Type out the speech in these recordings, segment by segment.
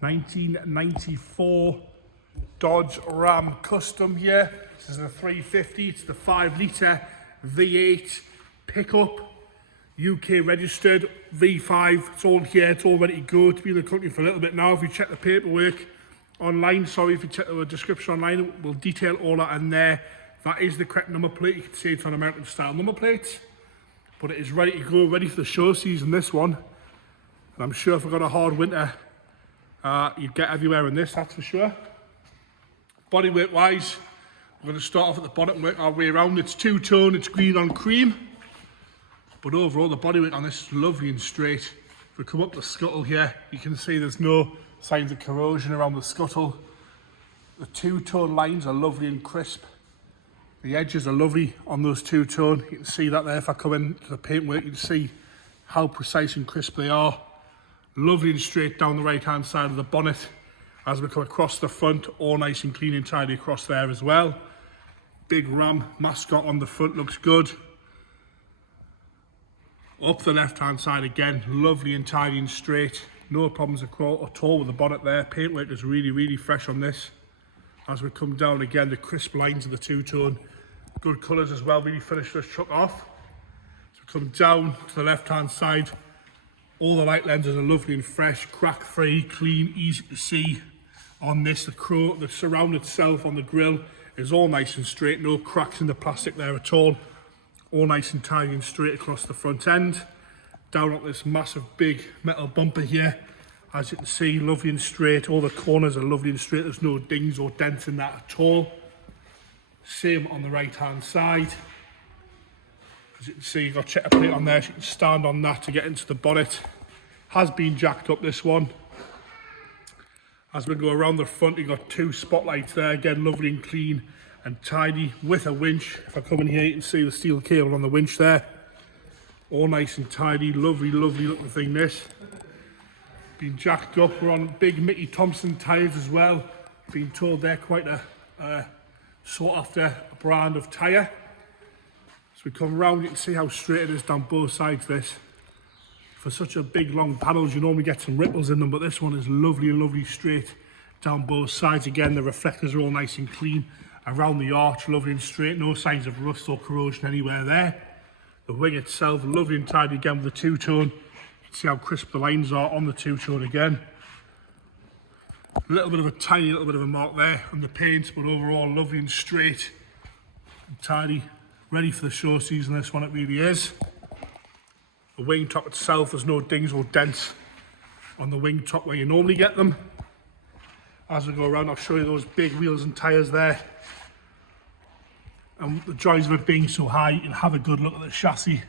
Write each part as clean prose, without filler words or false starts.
1994 Dodge Ram Custom here. This is a 350, it's the 5-litre V8 pickup, UK registered, V5, it's all here, it's all ready to go. It's been in the country for a little bit now. If you check the paperwork online, if you check the description online, we'll detail all that in there. That is the correct number plate. You can see it's on American style number plates, but it is ready to go, ready for the show season, this one. And I'm sure if we've got a hard winter, you'd get everywhere in this, that's for sure. Bodywork wise, we're going to start off at the bonnet and work our way around. It's two-tone, it's green on cream. But overall, the bodywork on this is lovely and straight. If we come up the scuttle here, you can see there's no signs of corrosion around the scuttle. The two-tone lines are lovely and crisp. The edges are lovely on those two-tone. You can see that there. If I come into the paintwork, you can see how precise and crisp they are. Lovely and straight down the right-hand side of the bonnet. As we come across the front, all nice and clean and tidy across there as well. Big Ram mascot on the front, looks good. Up the left-hand side again, lovely and tidy and straight. No problems at all with the bonnet there. Paintwork is really, really fresh on this. As we come down again, the crisp lines of the two-tone. Good colours as well, really finished this truck off. So we come down to the left-hand side. All the light lenses are lovely and fresh, crack-free, clean, easy to see. On this, the surround itself on the grille is all nice and straight, no cracks in the plastic there at all. All nice and tidy and straight across the front end. Down at this massive big metal bumper here, as you can see, lovely and straight. All the corners are lovely and straight, there's no dings or dents in that at all. Same on the right hand side. As you can see, you've got checker plate on there, so you can stand on that to get into the bonnet. Has been jacked up, this one. As we go around the front, you've got two spotlights there, again lovely and clean and tidy with a winch. If I come in here, you can see the steel cable on the winch there. All nice and tidy, lovely, lovely looking thing this. Been jacked up, we're on big Mickey Thompson tyres as well. Been told they're quite a sought after brand of tyre. So we come around, you can see how straight it is down both sides this. For such a big long panels, you normally get some ripples in them, but this one is lovely and lovely straight down both sides. Again, the reflectors are all nice and clean around the arch, lovely and straight, no signs of rust or corrosion anywhere there. The wing itself, lovely and tidy again with the two-tone. You can see how crisp the lines are on the two-tone again. A little bit of a tiny little bit of a mark there on the paint, but overall lovely and straight and tidy. Ready for the show season, this one it really is. The wing top itself, there's no dings or dents on the wing top where you normally get them. As we go around, I'll show you those big wheels and tyres there. And the joys of it being so high, you can have a good look at the chassis.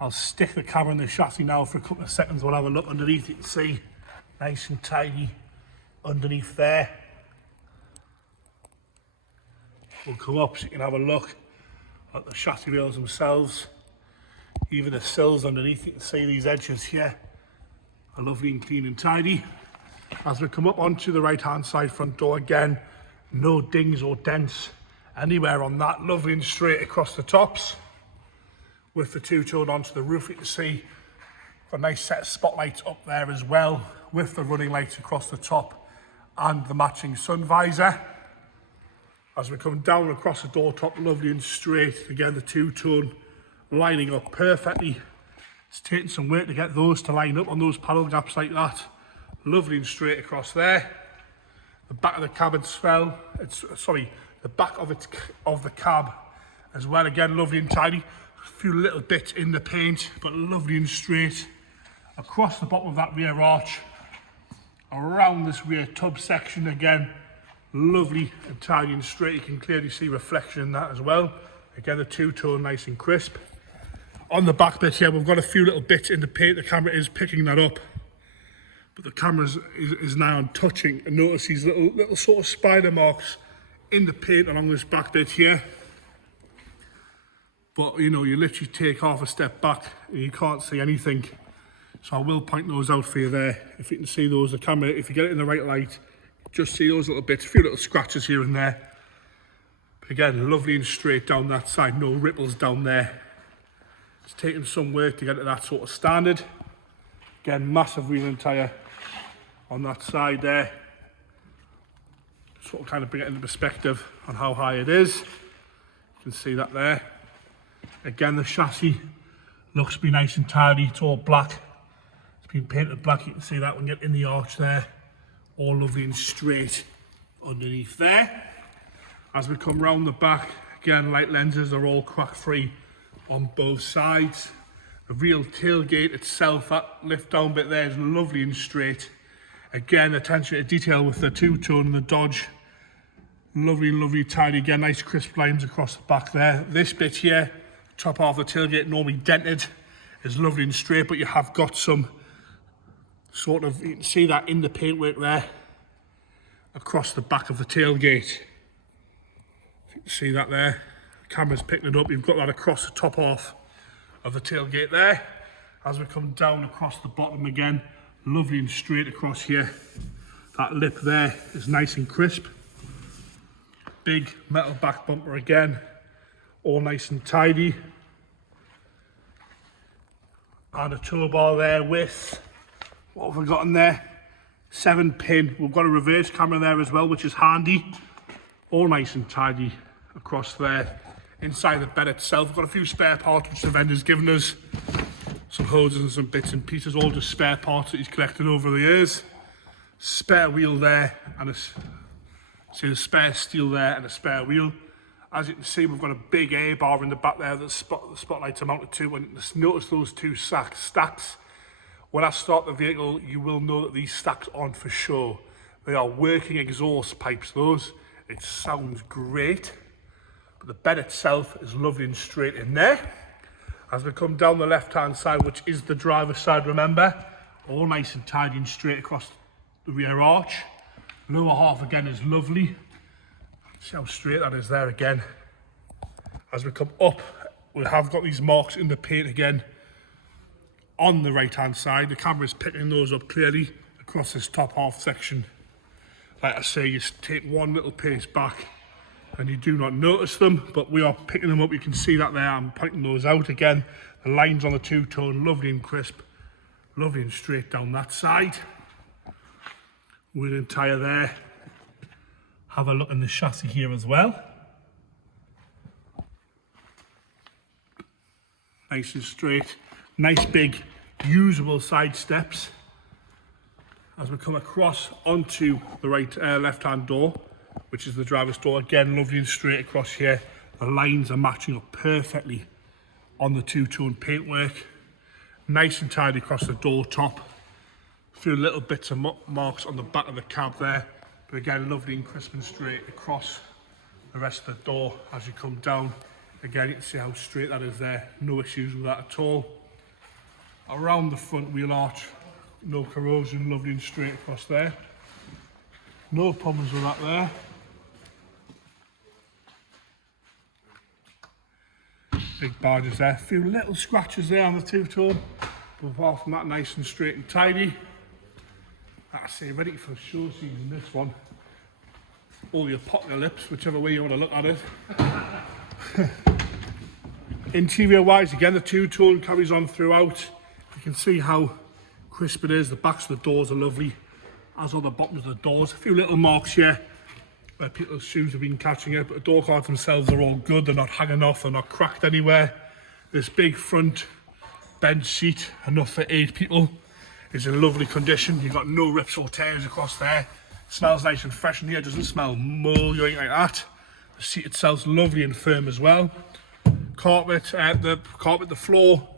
I'll stick the camera in the chassis now for a couple of seconds. We'll have a look underneath. You can see nice and tidy underneath there. We'll come up so you can have a look at the chassis rails themselves. Even the sills underneath, you can see these edges here are lovely and clean and tidy. As we come up onto the right hand side front door again, no dings or dents anywhere on that, lovely and straight across the tops. With the two-tone onto the roof, you can see a nice set of spotlights up there as well, with the running lights across the top and the matching sun visor. As we come down across the door top, lovely and straight, again the two-tone lining up perfectly. It's taking some work to get those to line up on those panel gaps like that. Lovely and straight across there. The back of the cab itself, the back of the cab as well, again lovely and tidy. A few little bits in the paint, but lovely and straight. Across the bottom of that rear arch, around this rear tub section again, lovely and tidy and straight. You can clearly see reflection in that as well. Again, the two-tone nice and crisp. On the back bit here, we've got a few little bits in the paint. The camera is picking that up, but the camera is now on touching and notice these little sort of spider marks in the paint along this back bit here. But you know, you literally take half a step back and you can't see anything. So I will point those out for you there. If you can see those, the camera, if you get it in the right light, just see those little bits, a few little scratches here and there. But again, lovely and straight down that side, no ripples down there. It's taken some work to get to that sort of standard. Again, massive wheel and tyre on that side there. Sort of kind of bring it into perspective on how high it is. You can see that there. Again, the chassis looks to be nice and tidy. It's all black. It's been painted black. You can see that when you get in the arch there. All lovely and straight underneath there. As we come round the back, again, light lenses are all crack free on both sides. The real tailgate itself, that lift down bit there is lovely and straight. Again, attention to detail with the two-tone and the Dodge. Lovely, lovely, tidy. Again, nice crisp lines across the back there. This bit here, top half of the tailgate, normally dented, is lovely and straight, but you have got some sort of, you can see that in the paintwork there, across the back of the tailgate. You can see that there. The camera's picking it up. You've got that across the top half of the tailgate there. As we come down across the bottom again, lovely and straight across here. That lip there is nice and crisp. Big metal back bumper again, all nice and tidy. And a tow bar there with, what have we got in there? 7-pin. We've got a reverse camera there as well, which is handy. All nice and tidy across there. Inside the bed itself, we've got a few spare parts which the vendor's given us. Some hoses and some bits and pieces, all just spare parts that he's collected over the years. Spare wheel there, and a spare steel there and a spare wheel. As you can see, we've got a big air bar in the back there that the spotlights are mounted to. And notice those two stacks. When I start the vehicle, you will know that these stacks aren't for show. They are working exhaust pipes, those. It sounds great. The bed itself is lovely and straight in there. As we come down the left hand side, which is the driver's side, remember, all nice and tidy and straight across the rear arch. Lower half again is lovely. See how straight that is there again. As we come up, we have got these marks in the paint again on the right hand side. The camera is picking those up clearly across this top half section. Like I say, you take one little pace back and you do not notice them, but we are picking them up. You can see that there. I'm pointing those out again. The lines on the two-tone, lovely and crisp, lovely and straight down that side. Wheel and tyre there. Have a look in the chassis here as well. Nice and straight. Nice big usable side steps. As we come across onto the left-hand door, which is the driver's door, again lovely and straight across here. The lines are matching up perfectly on the two-tone paintwork. Nice and tidy across the door top. A few little bits of marks on the back of the cab there, but again lovely and crisp and straight across the rest of the door. As you come down, again you can see how straight that is there. No issues with that at all. Around the front wheel arch, no corrosion, lovely and straight across there. No problems with that there. Big barges there, a few little scratches there on the two-tone, but apart from that, nice and straight and tidy. Like I say, ready for the show season, this one. All the apocalypse, whichever way you want to look at it. Interior wise, again, the two-tone carries on throughout. You can see how crisp it is. The backs of the doors are lovely, as are the bottoms of the doors. A few little marks here where people's shoes have been catching it, but the door cards themselves are all good. They're not hanging off, they're not cracked anywhere. This big front bench seat, enough for 8 people, is in lovely condition. You've got no rips or tears across there. Smells nice and fresh in here, doesn't smell mold or anything like that. The seat itself's lovely and firm as well. The floor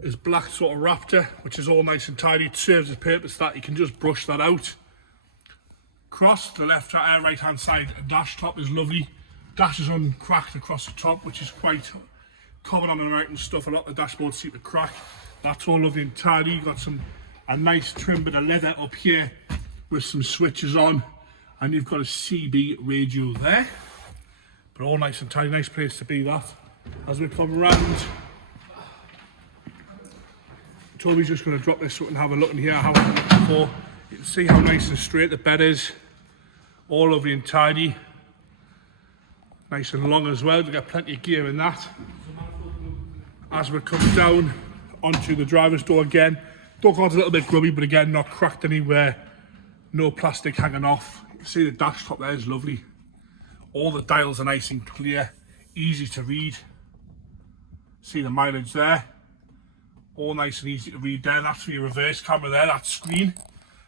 is black sort of Raptor, which is all nice and tidy. It serves the purpose that you can just brush that out. Across the right hand side, a dash top is lovely. Dash is uncracked across the top, which is quite common on American stuff. A lot of the dashboards seem to crack. That's all lovely and tidy. You've got a nice trim bit of leather up here with some switches on, and you've got a CB radio there. But all nice and tidy, nice place to be that. As we come around, Toby's just going to drop this so we can have a look in here how I'm looking for. You can see how nice and straight the bed is. All lovely and tidy. Nice and long as well. You've got plenty of gear in that. As we come down onto the driver's door again, door card's a little bit grubby, but again not cracked anywhere no plastic hanging off. You can see the dash top there is lovely. All the dials are nice and clear, easy to read. See the mileage there, all nice and easy to read there. That's for your reverse camera there, that screen.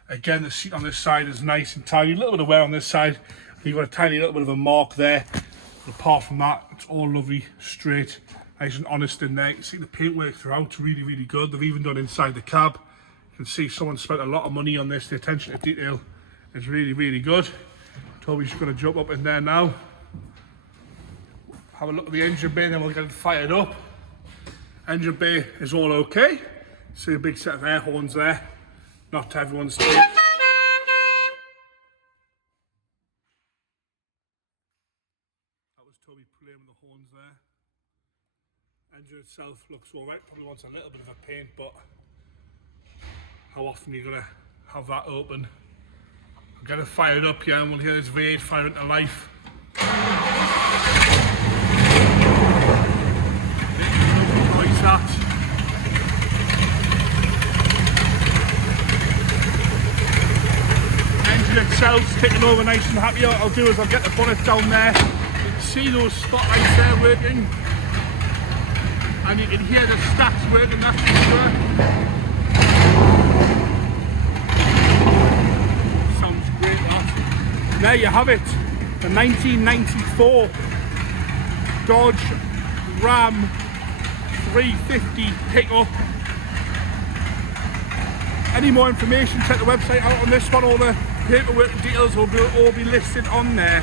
Again, the seat on this side is nice and tiny, a little bit of wear on this side. You've got a tiny little bit of a mark there. But apart from that, it's all lovely, straight, nice and honest in there. You can see the paintwork throughout, really, really good. They've even done inside the cab. You can see someone spent a lot of money on this. The attention to detail is really, really good. Toby's just going to jump up in there now. Have a look at the engine bay, then we'll get it fired up. Engine bay is all okay. See a big set of air horns there. Not to everyone's taste. That was Toby playing with the horns there. Engine itself looks alright. Probably wants a little bit of a paint, but how often are you going to have that open? I'll get it fired up here and we'll hear this V8 fire into life. Noise that. Engine itself's ticking over nice and happy. What I'll do is I'll get the bonnet down there. You can see those spotlights there working. And you can hear the stats working, that's for sure. Sounds great, that. There you have it. The 1994 Dodge Ram 350 pickup. Any more information, check the website out on this one. All the paperwork and details will all be listed on there.